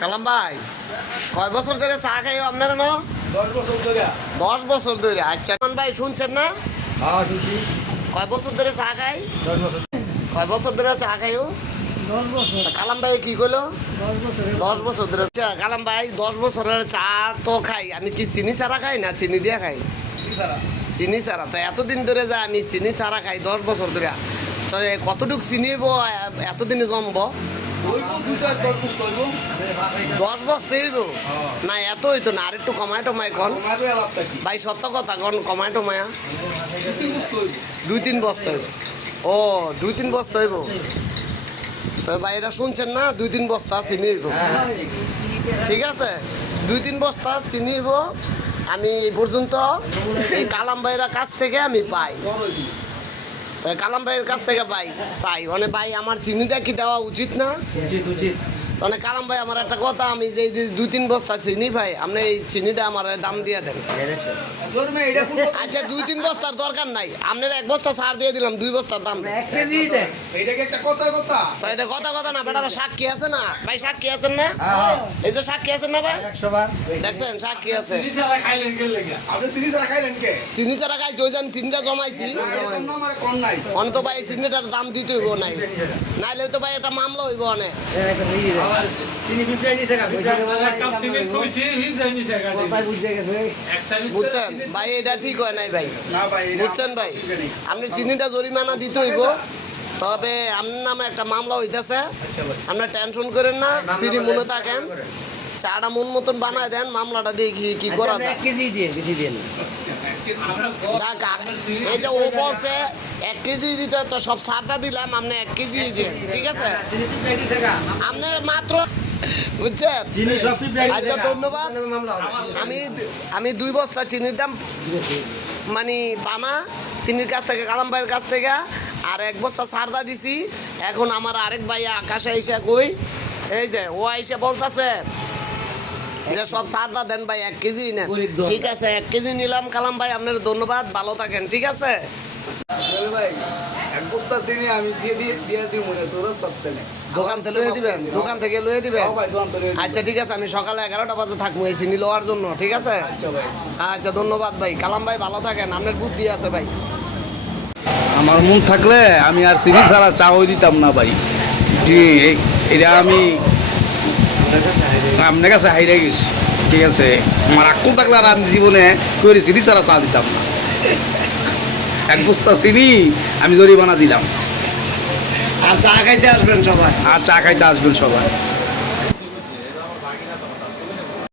কালাম ভাই কয় বছর ধরে চা খাইও আপনারা না? 10 বছর ধরে। 10 বছর ধরে। আচ্ছা কালাম ভাই শুনছেন না? হ্যাঁ শুনছি। কয় বছর ধরে চা খাই? 10 বছর। কয় বছর ধরে চা খাইও? 10 বছর। কালাম ভাই কি কইলো? 10 বছর। 10 বছর ধরে। আচ্ছা কালাম ভাই 10 বছরের চা তো খাই, আমি কি চিনি ছাড়া খাই না চিনি দিয়ে খাই? চিনি ছাড়া। তো এতদিন ধরে যা আমি চিনি ছাড়া খাই 10 বছর ধরে, তো কতটুকু চিনিব এতদিনে জমবো? 10 বছর হইব না? এত হইতো না, আর একটু কমায় টমায় কন ভাই, সত্য কথা কন, কমায় টমায়া 2-3 বস্তা হইব। ও 2-3 বস্তা হইব। তো ভাই এটা শুনছেন না, 2-3 বস্তা চিনি হইব। ঠিক আছে, 2-3 বস্তা চিনি হইব। আমি এই পর্যন্ত এই কালাম ভাইয়ের কাছ থেকে আমি পাই, কালাম ভাইয়ের কাছ থেকে পাই মানে ভাই আমার চিনিটা কি দেওয়া উচিত না? উচিত। তাহলে কালাম ভাই আমার একটা কথা, আমি যে 2-3 বস্তা চিনি ভাই, আপনি এই চিনিটা আমার দাম দিয়ে দেন। আচ্ছা 2-3 বস্তার দরকার নাই, আপনার 1 বস্তা ছাড় দিয়ে দিলাম, 2 বস্তার দাম দেন। 1 কেজি দেন। এইটা কি একটা কথার কথা? তো এটা কথা না বেটা, সাক্ষী আছে না ভাই? সাক্ষী আছেন না? হ্যাঁ। এই যে সাক্ষী আছেন না ভাই? 100 বার। দেখছেন সাক্ষী আছে। আপনি সিরিজ রাখাইলেন কে? চিনি ছাড়া খাইছি, ওই যে আমি চিনিটা জমাইছি। আমার কোন নাই। অনেক তো ভাই চিনিটার দাম দিতে হইব নাই, নাইলে তো ভাই একটা মামলা হইব অনেক। তিনি বিপ্লব নিছে কা? কথাই বুঝে গেছে। বুঝছেন ভাই, এটা ঠিক হয় নাই ভাই। না ভাই এটা বুঝছেন ভাই, আপনি চিনিটা জরিমানা দিতে হইব, তবে আপনার নামে একটা মামলা হইতেছে। আচ্ছা ভাই। আপনার টেনশন করেন না, ফিরি মনে থাকেন, চাটা মন মতন বানায় দেন, মামলাটা দিয়ে কি করা আচ্ছা, যায়। 1 কেজি দিয়ে বেশি দেন। যাক, এই যে ও বলছে 1 কেজি দিতে, তো সব সারটা দিলাম, আপনি 1 কেজি দিন, ঠিক আছে? তিনি বিপ্লব নিছে কা? আপনি মাত্র, বুঝছেন? চিনি সব বিপ্লব আচ্ছা ধন্যবাদ। আমি 2 বস্তা চিনির দাম মানে পানা তিনির কাছ থেকে, কালাম ভাইয়ের কাছ থেকে, আর 1 বস্তা সারদা দিছি। এখন আমার আরেক ভাই আকাশে আইসা কই, এই যে ও আইসা বলতেছে যে সব সারদা দেন ভাই, 1 কেজি নেন। ঠিক আছে 1 কেজি নিলাম। কালাম ভাই আপনার ধন্যবাদ, ভালো থাকেন, ঠিক আছে? ভাই এক বস্তা চিনি আমি দিয়ে দিই মনে চৌরাস্তার তেলে। দোকান থেকে লয়ে দিবেন? দোকান থেকে লয়ে দিবেন? ভাই দোকান থেকে লয়ে দিবেন। আচ্ছা ঠিক আছে, আমি সকালে 11টা বাজে থাকবো এই চিনি লওয়ার জন্য, ঠিক আছে? আচ্ছা ভাই। আচ্ছা ধন্যবাদ ভাই। কালাম ভাই ভালো থাকেন, আপনার বুদ্ধি আছে ভাই। আমার মন থাকলে আমি আর চিনি ছাড়া চাও দিতাম না ভাই। এটা আমি আপনার কাছে হাইরে গেছি, ঠিক আছে? আমার আক্কু থাকলে আর আমি জীবনে করে চিনি ছাড়া চা দিতাম না। 1 বস্তা চিনি আমি জরিমানা দিলাম। আর চা খাইতে আসবেন সবাই। আর চা খাইতে আসবেন সবাই।